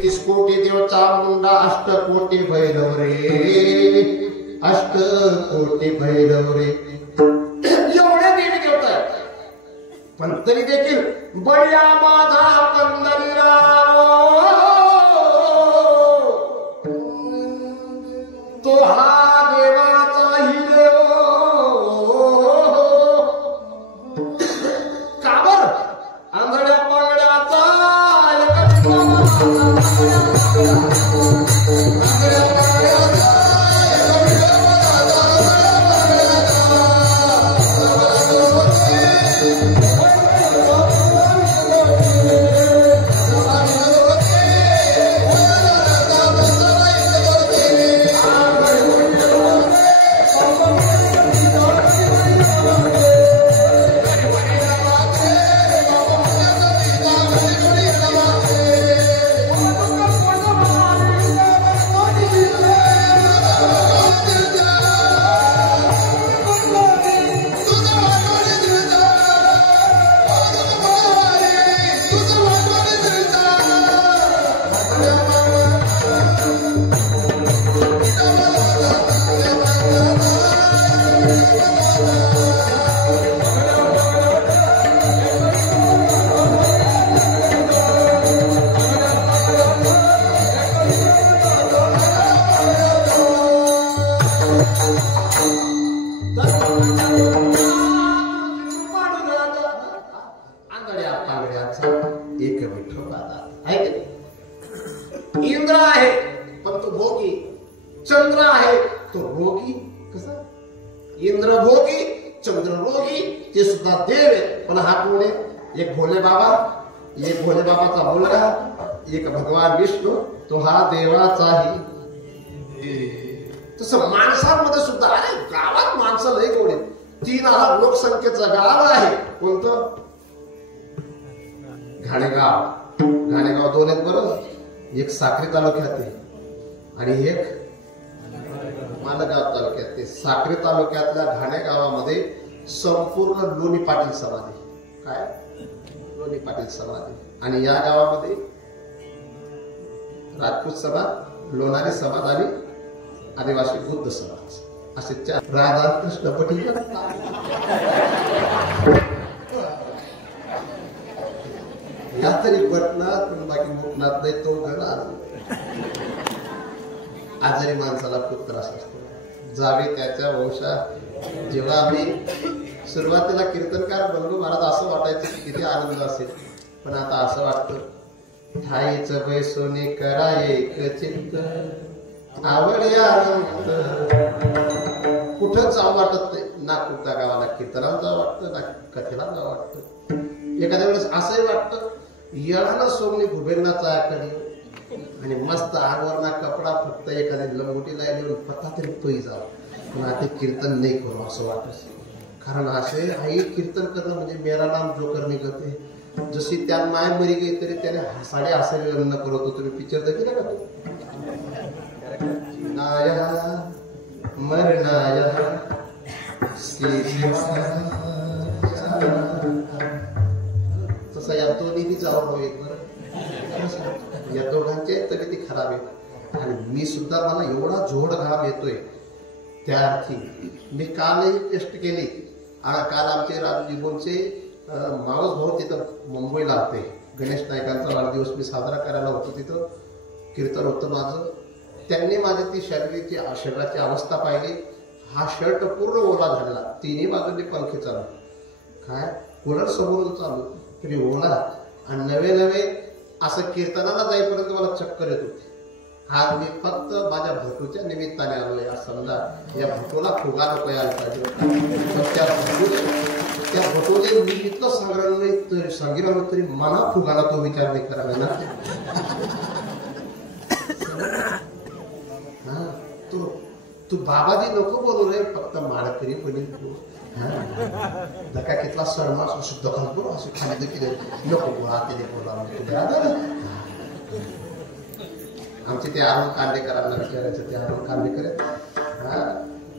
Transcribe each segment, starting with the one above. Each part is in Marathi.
33 कोटी देव चामुंडा अष्टकोटी भैरव रे, अष्टकोटी भैरव रे, एवढे देवी देवता आहेत. पण तरी देखील बळ्या माझा कंदनीराव तो हा देवाचा ही देव. का बर आंधळ्या पांगड्याचा इंद्र आहे पण तो भोगी, चंद्र आहे तो रोगी. कसा इंद्र भोगी चंद्र रोगी, ते सुद्धा देव आहे. पण हा कोण आहे? एक भोले बाबा, एक भोले बाबाचा मुलगा, एक भगवान विष्णू, तो हा देवाचाही. तसं माणसांमध्ये सुद्धा आहे. गावात माणसं लय गोड आहेत. 3,000 लोकसंख्येचं गाव आहे. कोणतं? घाणेगाव. घाणेगाव 2 आहेत बरं. एक साक्री तालुक्यात आहे आणि एक मालगाव तालुक्यात. ते साक्री तालुक्यातल्या घाणेगावामध्ये संपूर्ण लोणी पाटील समाधी. काय? लोणी पाटील समाधी. आणि या गावामध्ये राजपूत समाज, लोणारी समाज आणि आदिवासी बुद्ध समाज असे 4. राधाकृष्ण पटील या तरी बटनात पण बाकी मुकनात नाही. तो घर आजारी माणसाला खूप त्रास असतो. जावे त्याच्या वंशा. जेव्हा आम्ही सुरुवातीला कीर्तनकार बनलो मला असं वाटायचं की किती आनंद असेल. पण आता असं वाटतं ठाईच बैसोने करा एक चिंत आवड आनंद. कुठं जाऊ वाटत नाही. ना कुठल्या गावाला कीर्तनाला जावं वाटतं, ना कथेला जावं वाटतं. एखाद्या वेळेस असंही वाटतं येळाला सोमनी घुबेरनाचा आकडे आणि मस्त आगवरना कपडा फक्त एखादी लंगोटी लायली पत्ता तरी तोही जावं. पण आता कीर्तन नाही करू असं वाटत. कारण असे आई कीर्तन करणं म्हणजे मेरा नाम जोकर निघते. जशी त्या माय मरी गेली तरी त्याने साडे असावे लग्न करत होतो. तुम्ही पिक्चर तर केलं का? नाया मरनाया तसा या दोन्ही जावं एक बरं. या दोघांचे तब्येती खराब आहे आणि मी सुद्धा मला एवढा जोड घाम येतोय त्या अर्थी. मी कालही टेस्ट केली. काल आमचे राजजीवनचे मावस भाऊ तिथं मुंबईला होते. गणेश नायकांचा वाढदिवस मी साजरा करायला होतो. तिथं कीर्तन होतं माझं. त्यांनी माझी ती शरीराची अवस्था पाहिली. हा शर्ट पूर्ण ओला झालेला, 3ही बाजूने पंखे चालू, काय कूलर समोरून चालू तरी ओला. आणि नवे नवे असं कीर्तनाला जाईपर्यंत मला चक्कर येत होती. आज मी फक्त माझ्या भटूच्या निमित्ताने आलोय. आज समजा या भटूला फुगा नको यायला पाहिजे. त्या भटूने मी इतकं सांगितलं तरी मना फुगाला तो विचार नाही करावा ना. तू बाबाजी नको बोलू रे, फक्त माळकरी पडी धक्का घेतला सरमा शुद्ध खालतो असं खाली केले नको हातीने बोला. आमचे ते अरुण कांदेकरांना विचारायचं. ते अरुण कांदेकर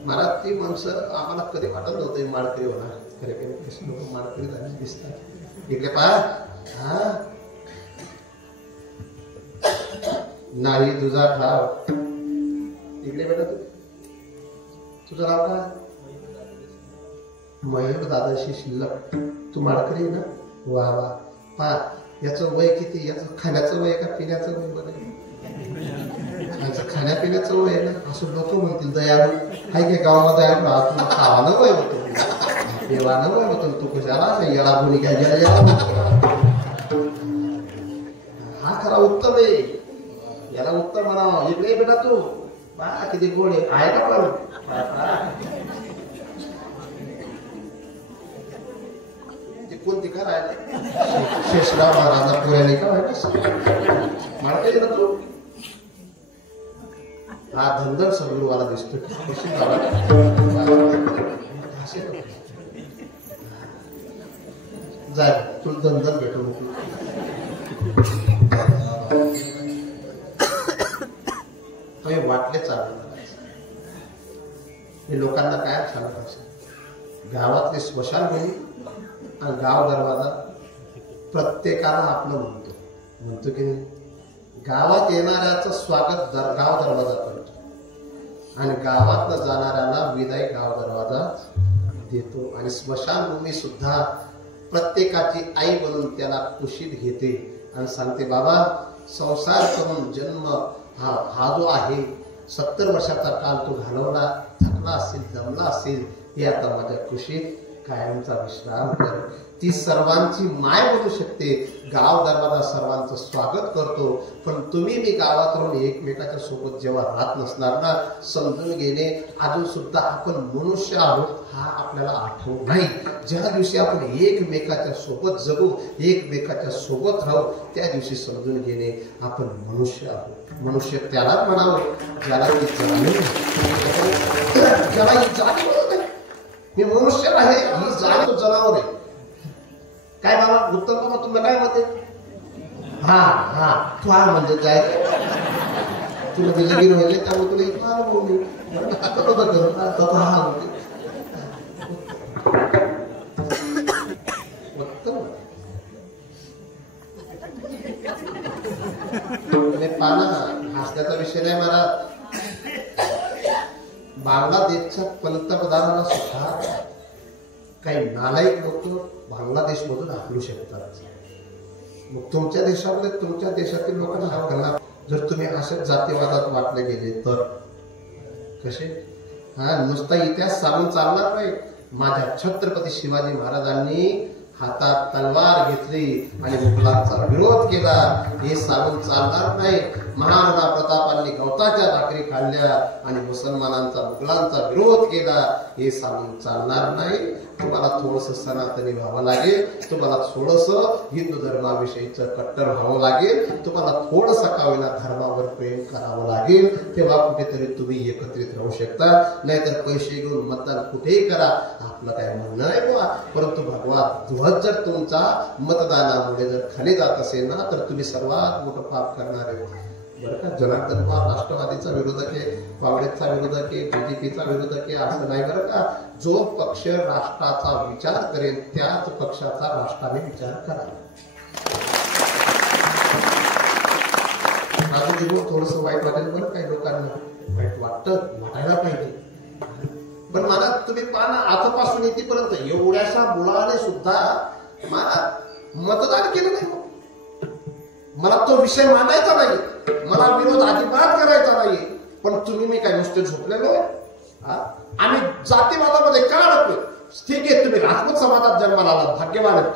मला ती माणसं आम्हाला कधी वाटत नव्हतं माळकरी होणार. खरे खरे लोक माळकरी झाले दिसतात. इकडे पहा नाही तुझा ठाव. इकडे बेटा तुझं नाव काय? मयूर दादाशी शिल्लक. तू माडकरी ना? वा वा. पा याचं वय किती? याचं खाण्याचं वय का पिण्याचं वय? बघा याचं खाण्यापिण्याचं वय आहे ना. असं लोक म्हणतील दयाळू हाय की गावामध्ये आहे ना, तू खावानं वय होतं, देवानं वय होतं, तू कशाला येळा बोली घ्यायला. हा खरा उत्तम आहे, याला उत्तम म्हणावं. इकडे बेटा तू पा किती गोड आहे का? पण कोणती का राहिले शेषराव महाराजा पुऱ्याने का माडकरी ना तू? हा धनधन सगळीवाला दिसतो. जाय तुला धनधन भेटू नको. वाटले चालू हे लोकांना काय सांगत असेल. गावातले स्मशानभूमी आणि गाव दरवाजा प्रत्येकाला आपलं म्हणतो की नाही. गावात येणाऱ्याचं स्वागत गाव दरवाजा करतो आणि गावातनं जाणाऱ्याला विदाई गाव दरवाजा देतो. आणि स्मशानभूमी सुद्धा प्रत्येकाची आई बनून त्याला कुशीत घेते आणि सांगते बाबा संसार करून जन्म हा जो आहे 70 वर्षाचा काल तो घालवला, थकला असेल, दमला असेल, हे आता माझ्या कुशीत कायमचा विश्राम कर. ती सर्वांची माय बनू शकते. गाव दरवाजा सर्वांचं स्वागत करतो. पण तुम्ही मी गावात राहून एकमेकाच्या सोबत जेव्हा राहत नसणार ना, समजून घेणे अजून सुद्धा आपण मनुष्य आहोत हा आपल्याला आठवत नाही. ज्या दिवशी आपण एकमेकाच्या सोबत जगू, एकमेकाच्या सोबत राहू, त्या दिवशी समजून घेणे आपण मनुष्य आहोत. मनुष्य त्याला म्हणावं ज्याला ती जाणीव, ज्याला ही जाणीव मी मनुष्य आहे, ही जाणीव जनावर आहे. काय बाबा उत्तर बाबा तुम्हाला काय मत आहे? हा हा तू हा म्हणजे काय तुला दिलगिरी व्हायला त्यामुळे तुला एक फार बोलली पाना. हसण्याचा विषय नाही मला. बांगलादेशच्या पंतप्रधानाला सुद्धा काही नालायक लोक बांगलादेश मधून हाकलू शकतात. मग तुमच्या देशामध्ये तुमच्या देशातील लोकांना हाकलणार जर तुम्ही अशाच जातीवादात वाटले गेले तर कसे? हा नुसता इतिहास सांगून चालणार नाही. माझ्या छत्रपती शिवाजी महाराजांनी हातात तलवार घेतली आणि मुघलांचा विरोध केला हे सांगून चालणार नाही. महाराणा प्रतापांनी गवताच्या भाकरी खाल्ल्या आणि मुसलमानांचा मुघलांचा विरोध केला हे सांगून चालणार नाही. तुम्हाला थोडस सनातनी व्हावं लागेल, तुम्हाला थोडस हिंदू धर्माविषयीचं कट्टर व्हावं लागेल, तुम्हाला थोडस का होईना धर्मावर प्रेम करावं लागेल. तेव्हा कुठेतरी तुम्ही एकत्रित राहू शकता. नाहीतर पैसे घेऊन मतदान कुठेही करा, आपलं काय म्हणणं आहे बुवा. परंतु भगवान ध्वज जर तुमचा मतदानामुळे जर खाली जात असेल ना, तर तुम्ही सर्वात मोठं पाप करणार आहे बरं का. जनार्दन पवार राष्ट्रवादीचा विरोधक आहे, काँग्रेसचा विरोधक आहे, बीजेपीचा विरोधक आहे असं नाही बरं का. जो पक्ष राष्ट्राचा विचार करेल त्याच पक्षाचा राष्ट्राने विचार करावा. थोडस वाईट वाटेल बरं काही लोकांना, वाईट वाटायला पाहिजे. पण मला तुम्ही पाहा आतापासून इथेपर्यंत एवढ्याशा मुलाने सुद्धा मला मतदान केलं नाही. मला तो विषय मांडायचा नाही, मला विरोध अजिबात करायचा नाही. पण तुम्ही मी काय नुसते झोपलेलो? आम्ही जातीवादामध्ये का अडकलो? ठीक आहे, तुम्ही राजपूत समाजात जन्माला आलात, भाग्यवान आहेत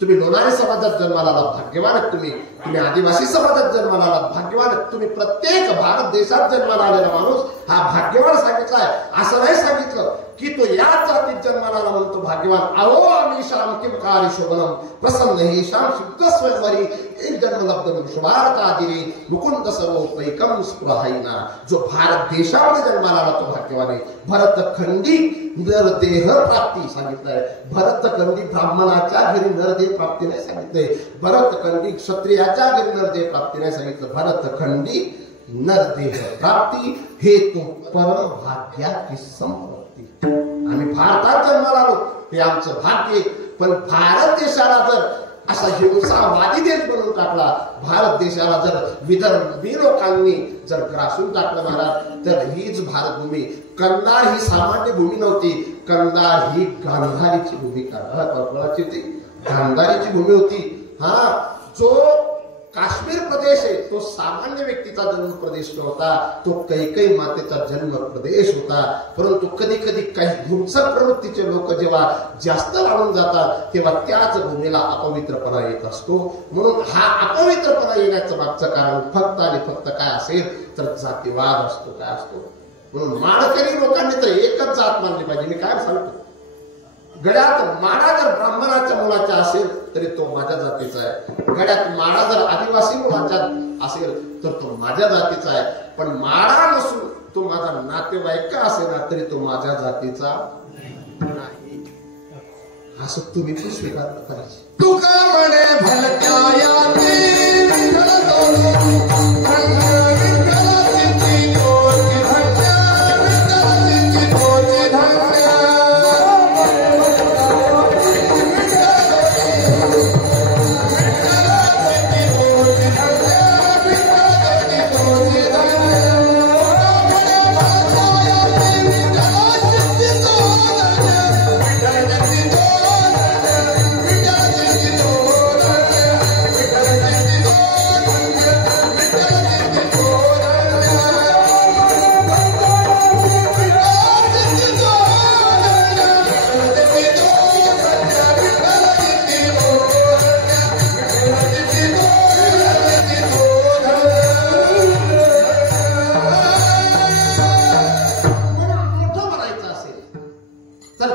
तुम्ही लोणारी समाजात जन्माला आलात, भाग्यवान आहेत तुम्ही आदिवासी समाजात जन्माला आलात, भाग्यवान आहेत तुम्ही. प्रत्येक भारत देशात जन्माला आलेला माणूस हा भाग्यवान सांगितलाय. असं नाही सांगितलं की तो या जातीत जन्माला आला म्हणतो भाग्यवान. अहो आम्ही शाम किमकारी शोभनम प्रसन्न ही शाम शुद्ध स्वयंवरी एक जन्म लब्धम शुभारतादिरी मुकुंद सर्वोपैकम स्पृहाईना. जो भारत देशामध्ये जन्माला आला तो भाग्यवान आहे. भरतखंडी नरदेह प्राप्ती सांगितलंय. भरतखंडी ब्राह्मणाच्या घरी नरदेह प्राप्ती नाही सांगितलंय. भरतखंडी क्षत्रियाच्या घरी नरदेह प्राप्ती नाही सांगितलं. भरतखंडी नरदेह प्राप्ती हे तो परम भाग्याची संपत्ती. आम्ही भारतात जन्माला आलो हे आमचं भाग्य. पण भारत देशाला जर असा हिंसावादी देश बनवून टाकला भारत देशाला. जर विदर्भी लोकांनी जर ग्रासून टाकलं महाराज, तर हीच भारत भूमी. कंधार ही सामान्य भूमी नव्हती, कंधार ही गांधारीची भूमिका होती, गांधारीची भूमी होती. हा, जो काश्मीर प्रदेश आहे तो सामान्य व्यक्तीचा जन्म प्रदेश नव्हता, तो कैकेयी मातेचा जन्म प्रदेश होता. परंतु कधी कधी काही हिंसक प्रवृत्तीचे लोक जेव्हा जास्त लावून जातात तेव्हा त्याच भूमीला अपवित्रपणा येत असतो. म्हणून हा अपवित्रपणा येण्याचं मागचं कारण फक्त आणि फक्त काय असेल तर जातीवाद असतो. काय असतो? म्हणून माळकरी लोकांनी तर एकच जात मानली पाहिजे. मी काय सांगतो, गड्यात माळा जर ब्राह्मणाच्या मुलाचा असेल तरी तो माझ्या जातीचा आहे, गड्यात माळा जर आदिवासी मुलाचा असेल तर तो माझ्या जातीचा आहे, पण माळा नसून तो माझा नातेवाईक का असेल ना तरी तो माझ्या जातीचा नाही. असं तुम्ही पण स्वीकार करायचे. तुका म्हणे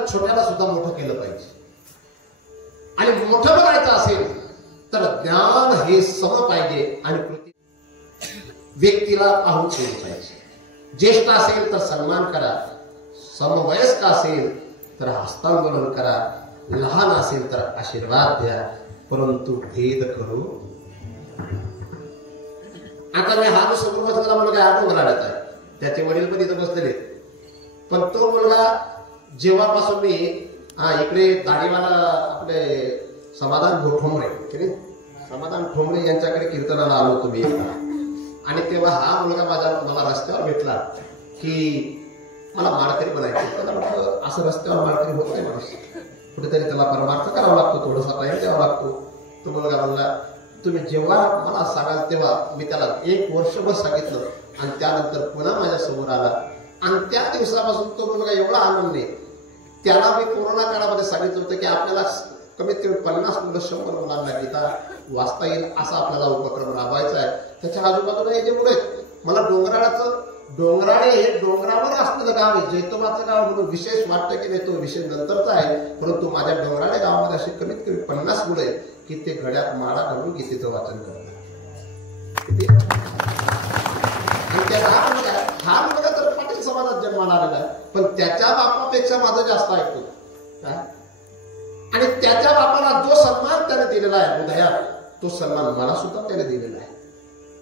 छोट्याला सुद्धा मोठं केलं पाहिजे, आणि मोठं बनायचं असेल तर ज्ञान हे सम पाहिजे आणि व्यक्तीला पाहून ठेवलं पाहिजे. ज्येष्ठ असेल तर सन्मान करा, समवयस्क असेल तर हस्तांदोलन करा, लहान असेल तर आशीर्वाद द्या, परंतु भेद करू. आता मी हा जो समोर मुलगा हा डोंगराळ्यात आहे, त्याचे वडील पण इथं बसलेले, पण तो मुलगा जेव्हापासून मी इकडे दाढीवाला आपले समाधान ठोंबरे, समाधान ठोंबरे यांच्याकडे कीर्तनाला आलो होतो मी एकदा, आणि तेव्हा हा मुलगा मला रस्त्यावर भेटला की मला माळकरी बनायचं. त्याला म्हटलं असं रस्त्यावर माळकरी होत नाही माणूस, कुठेतरी त्याला परमार्थ करावा लागतो, थोडासा टाइम द्यावा लागतो. तो मुलगा म्हणला तुम्ही जेव्हा मला सांगाल तेव्हा. मी त्याला 1 वर्षभर सांगितलं आणि त्यानंतर पुन्हा माझ्या समोर आला, आणि त्या दिवसापासून तो मुलगा एवढा आनंदी. त्याला मी कोरोना काळामध्ये सांगितलं होतं की आपल्याला कमीत कमी 50 मुलं 100 मुलांना गीता वाचता येईल असा आपल्याला उपक्रम राबवायचा आहे. त्याच्या आजूबाजूला हे जे मुलं आहेत, मला डोंगराळे हे डोंगरावर असलेलं गाव आहे, जैतोबाचं गाव म्हणून विशेष वाटतं की नाही, तो विषय नंतरचा आहे. परंतु माझ्या डोंगराळे गावामध्ये असे कमीत कमी 50 मुलं आहेत की ते घड्यात माळा घालून गीतेचं वाचन करतात. हा मुलगा तर पाटील समाजात जन्माला आलेला आहे, पण त्याच्या बापापेक्षा माझं जास्त ऐकतो. आणि त्याच्या बापाला जो सन्मान त्याने दिलेला आहे हृदयात, तो सन्मान मला सुद्धा त्याने दिलेला आहे.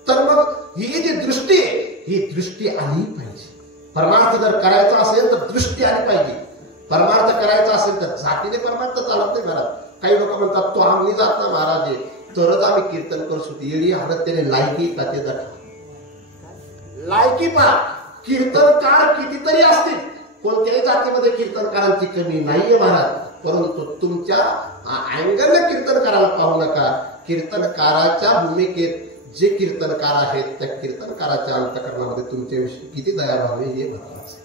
तर मग ही जी दृष्टी आहे, ही दृष्टी आली पाहिजे. परमार्थ जर करायचा असेल तर दृष्टी आली पाहिजे. परमार्थ करायचा असेल तर जातीने परमार्थ चालत नाही महाराज. काही लोक म्हणतात तो आम्ही जात ना महाराज आहे तरच आम्ही कीर्तन करतो. येडी हालत त्याने लायकी का ते दाखव, लायकी पहा. कीर्तनकार कितीतरी असतील, कोणत्याही जातीमध्ये कीर्तनकारांची कमी नाहीये महाराज, परंतु तुमच्या अँगलने कीर्तन करायला पाहू नका. कीर्तनकाराच्या भूमिकेत जे कीर्तनकार आहेत त्या कीर्तनकाराच्या अंतःकरणामध्ये तुमच्याविषयी किती दयाभाव आहे हे महत्वाचं.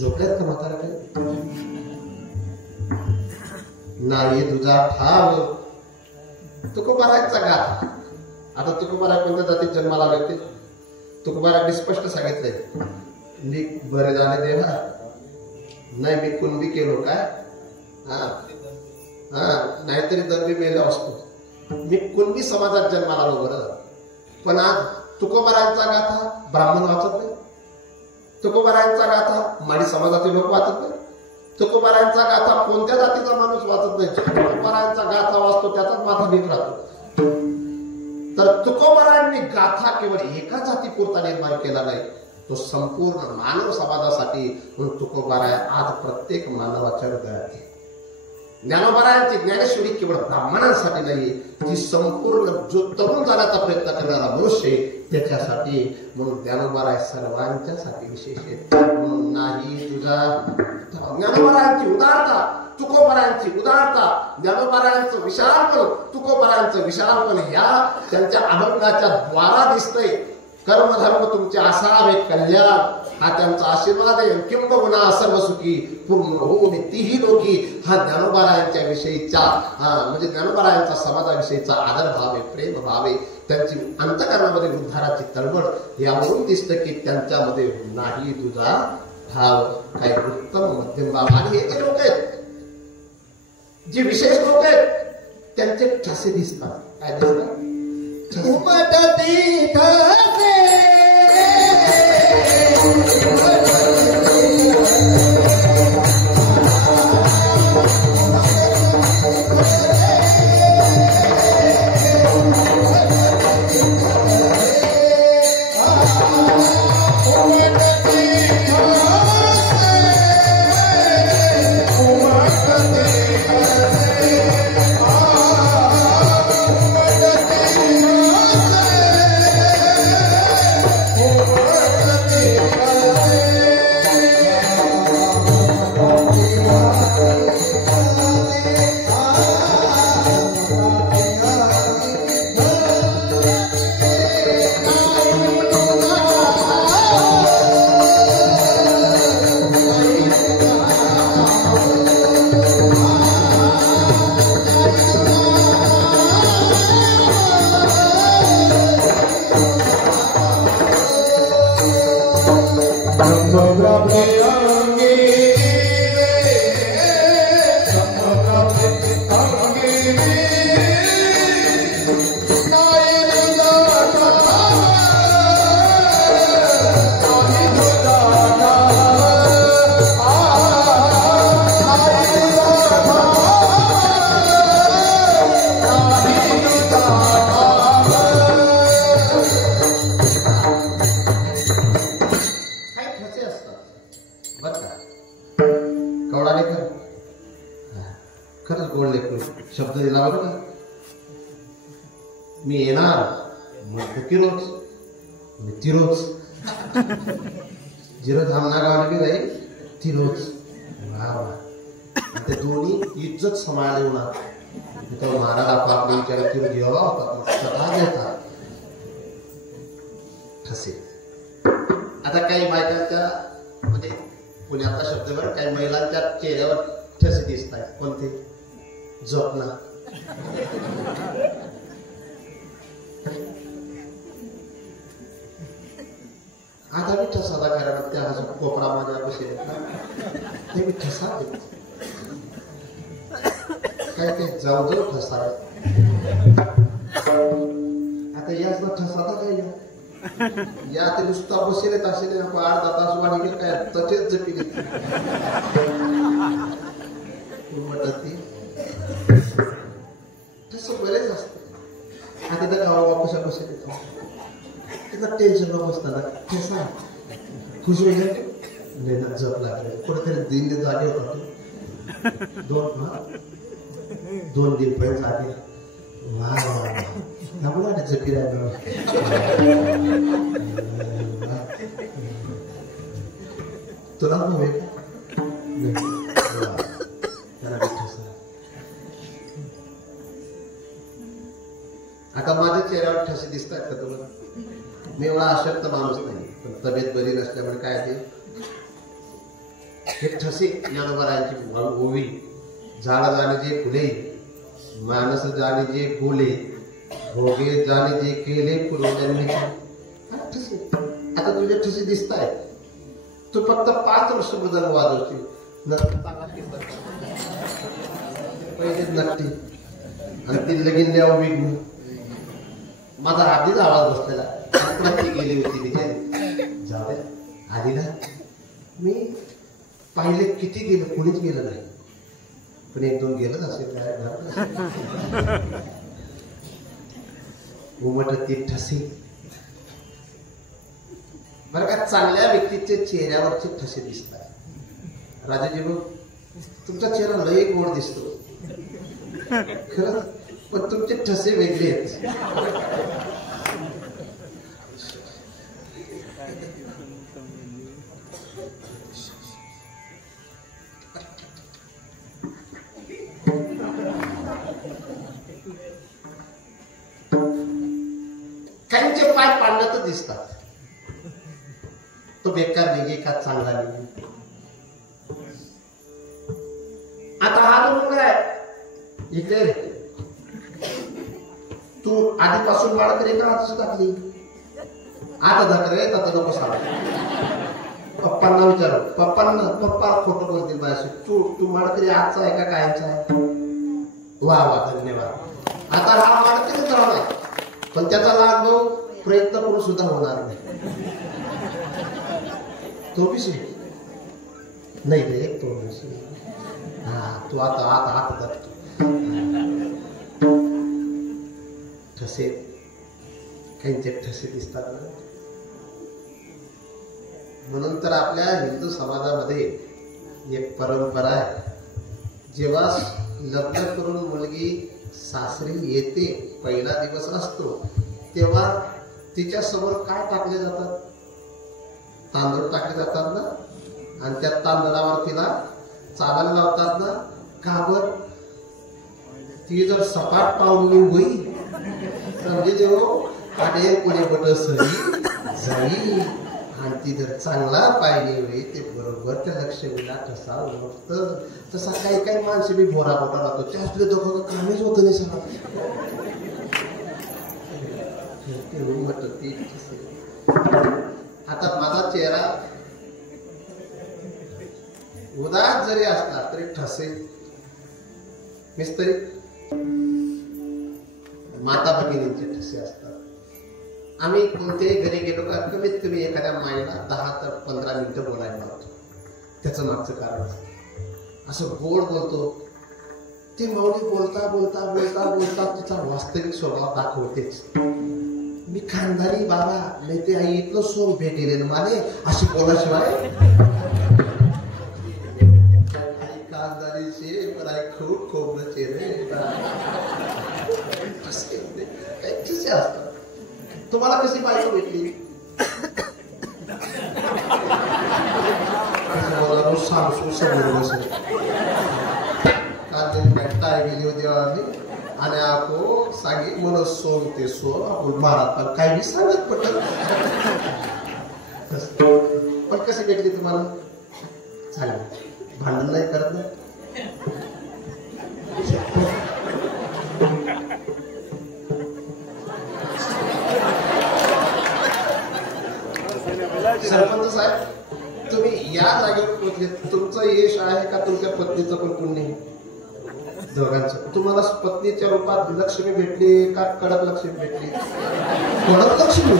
झोपल्यात का म्हातारा काय? नारी तुझा ठाव तुकोबाराचा गाथा. आता तुकोबारा कोणत्या जातीत जन्माला आले होते? तुकोबारांनी स्पष्ट सांगितलंय, मी बरे झाले देवा नाही, मी कुणबी केलो काय, नाहीतरी दरबी मेला असतो. मी कुणबी समाजात जन्माला आलो बरं. पण आज तुकोबारांचा गाथा ब्राह्मण वाचत नाही, तुकोबारांचा गाथा माडी समाजातील लोक वाचत नाही, तुकोबारांचा गाथा कोणत्या जातीचा माणूस वाचत नाही. तुकोबारांचा गाथा वाचतो त्याचाच माथा नीट राहतो. तर तुकोबारांनी गाथा केवळ एका जातीपुरता निर्माण केला नाही, तो संपूर्ण मानव समाजासाठी. म्हणून तुकोबारा आज प्रत्येक मानवाच्या हृदयात आहे. ज्ञानोबारायांची ज्ञानेश्वरी केवळ ब्राह्मणांसाठी नाही, ती संपूर्ण जो तरुण जाण्याचा प्रयत्न करणारा मनुष्य आहे त्याच्यासाठी. म्हणून ज्ञानोबाराय सर्वांच्यासाठी विशेष आहेत. म्हणून नाही तुझा ज्ञानोबारायांची उदारता, तुकोबारायांची उदारता, ज्ञानोबारायांचं विशालपण, तुकोबारायांचं विशालपण ह्या त्यांच्या अभंगाच्या द्वारा दिसतंय. कर्मधर्म तुमचे असावे कल्याण हा त्यांचा आशीर्वाद आहे. किंबहुना सर्व सुखी पूर्ण होऊन तीही लोकी हा ज्ञानोबारायांच्या विषयीचा म्हणजे ज्ञानोबारायांचा समाजाविषयीचा आदर भाव आहे, प्रेम भाव आहे. त्यांची अंतःकरणामध्ये उद्धाराची तळमळ यावरून दिसतं की त्यांच्यामध्ये नाही तुझा भाव. काही उत्तम मध्यम भाव. आणि हे लोक आहेत जे विशेष लोक आहेत त्यांचे ठसे दिसतात. काय दिसतात? उमटती ठसे शब्द दिला बरं का. मी येणार मग किरोच तिरोच जिरो धामना गावाला की जाईल तिरोच. ते दोन्ही इज्जत सांभाळले होणार. तर महाराज आपला विचार तिरो घ्यावा होता देतात ठसे. आता काही बायकांच्या म्हणजे पुण्यातला शब्दवर काही महिलांच्या चेहऱ्यावर ठसे दिसत आहेत. कोणते? झोपना. आता मी ठसा दाखवायला त्या कोपरा माझ्या बसेल ते मी ठसा काय काय जाऊ जाऊ ठसा. आता याच ठसा काय या ते नुसता बसेल असेल अर्धा तास वाढी काय तसेच जपिले तसं बरेच असत. आता त्या गावा बापूशा बसेल त्याचा टेन्शन नको असताना ठेसा खुश होईल. झोप लागले कुठेतरी दिल्ली जागे होता दोन दिन पर्यंत जागे. वा जपी राहिलो तुला नव्हे आता माझ्या चेहऱ्यावर ठसे दिसतात का तुला? मी एवढा अशक्त माणूस नाही, पण तब्येत बरी नसल्यामुळे काय ते हे ठसे ज्ञानोबारायांची ओवी. झाड जाणे जे फुले मानस जाणे जे फुले भोगे जाणे जे केले पूर्वजन्मी ठसे. आता तुझे ठसे दिसत आहेत. तू फक्त 5 वर्ष मृदंग वाजवशील पहिले नक्की आणि ती लगीन द्यावं विघ्न. माझा आधीच आवाज बसलेला ती गेली होती बिचारी जाऊ दे आधी ना. मी पाहिले किती गेलं कोणीच गेलं नाही, पण 1-2 गेलंच असेल काय उमटत ती ठसे. बरं का चांगल्या व्यक्तीचे चेहऱ्यावरचे ठसे दिसतात. राजाजी बघ तुमचा चेहरा लय गोड दिसतो. खरं पण तुमचे ठसे वेगळे आहेत. काहींचे पाय पाडण्यात दिसतात. तो बेकार निघे का चांगला निघे. आता हा जो मुलगा आहे इकडे रे, तू आधीपासून माळकरी का हात टाकली? आता धक रे, तर नको सांग. पप्पांना विचार, पप्पा खोटं बोलतील माझ्याशी. तू माळकरी आजचा आहे का कायचा आहे? वा वा धन्यवाद. आता हा माळकरीच राहणार, पण त्याचा लहान भाऊ प्रयत्न करून सुद्धा होणार नाही. तो विषय नाही रे, तो विषय. हा तू आता आता हात धरतो. ठसे काहींचे ठसे दिसतात ना. म्हणून तर आपल्या हिंदू समाजामध्ये एक परंपरा आहे, जेव्हा लग्न करून मुलगी सासरी येते, पहिला दिवस असतो, तेव्हा तिच्या समोर काय टाकले जातात? तांदूळ टाकले जातात ना, आणि त्या तांदळावर तिला चालायला लावतात ना. का बर? ती जर सपाट पावली होई म्हणजे देव काढे कोणी बट सरी जाई, आणि ती जर चांगला पाहिजे होई ते बरोबर त्या लक्ष्मीला कसा ओळखत. तसा काही काही माणसे बी भोरा बोटा राहतो, त्याच दोघं कामीच होत नाही सगळं. आता माझा चेहरा उदास जरी असला तरी ठसे मिस्त्री माता भगिनींचे ठसे असतात. आम्ही कोणत्याही घरी गेलो का कमीत कमी एखाद्या माईला 10 ते 15 मिनिटं बोलायला लावतो. त्याचं मागचं कारण असं गोड बोलतो. ती माऊली बोलता बोलता बोलता बोलता तिचा वास्तविक स्वभाव दाखवतेच. मी खानदारी बाबा नाही ते आई इथलं सोम भेटेल माने अशी बोलाशिवाय खानदारीचे पण खूप खोबरचे रे असतात. तुम्हाला कशी बायको भेटली? टाय गेली होती आणि आपण सांगे मला सोन ते सोन आपण महाराज काही सांगत पटत. पण कशी भेटली तुम्हाला? चालेल, भांडण नाही करत ना. सरपंच साहेब, तुम्ही या जागेवर पोहोचले, तुमचं यश आहे का तुमच्या पत्नीचं पण पुण्य? दोघांचं. तुम्हाला पत्नीच्या रूपात लक्ष्मी भेटली का कडक लक्ष्मी भेटली? कडक लक्ष्मी.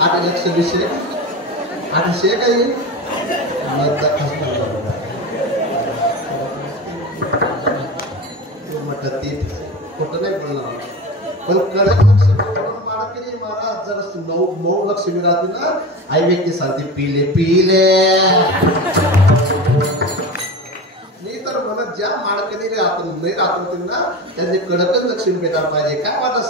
आठ लक्ष्मी शेख 800 काही खोटं नाही बोलणार, पण कडक लक्ष्मी माळकरी महाराज जर मऊ लक्ष्मी राहते ना, आई व्यक्ती सांगते पिले पिले. नाही तर मला ज्या माळकरी राहत नाही राहत ना त्यांनी कडकच लक्ष्मी भेटायला पाहिजे. काय वाटत